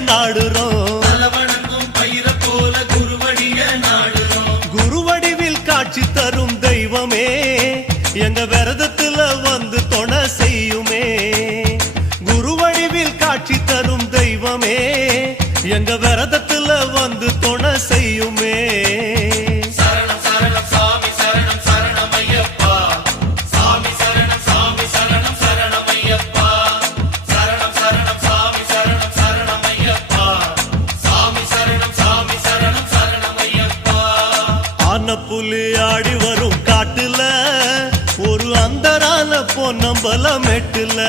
நாடுறோம். குருவடிவில் காட்சி தரும் தெய்வமே எங்க விரதத்துல வந்து துணை செய்யுமே. குருவடிவில் காட்சி தரும் தெய்வமே எங்க விரதத்துல வந்து துணை செய்யுமே. புலி ஆடி வரும் காட்டுல ஒரு அந்தரான பொன்னம்பல மெட்டுல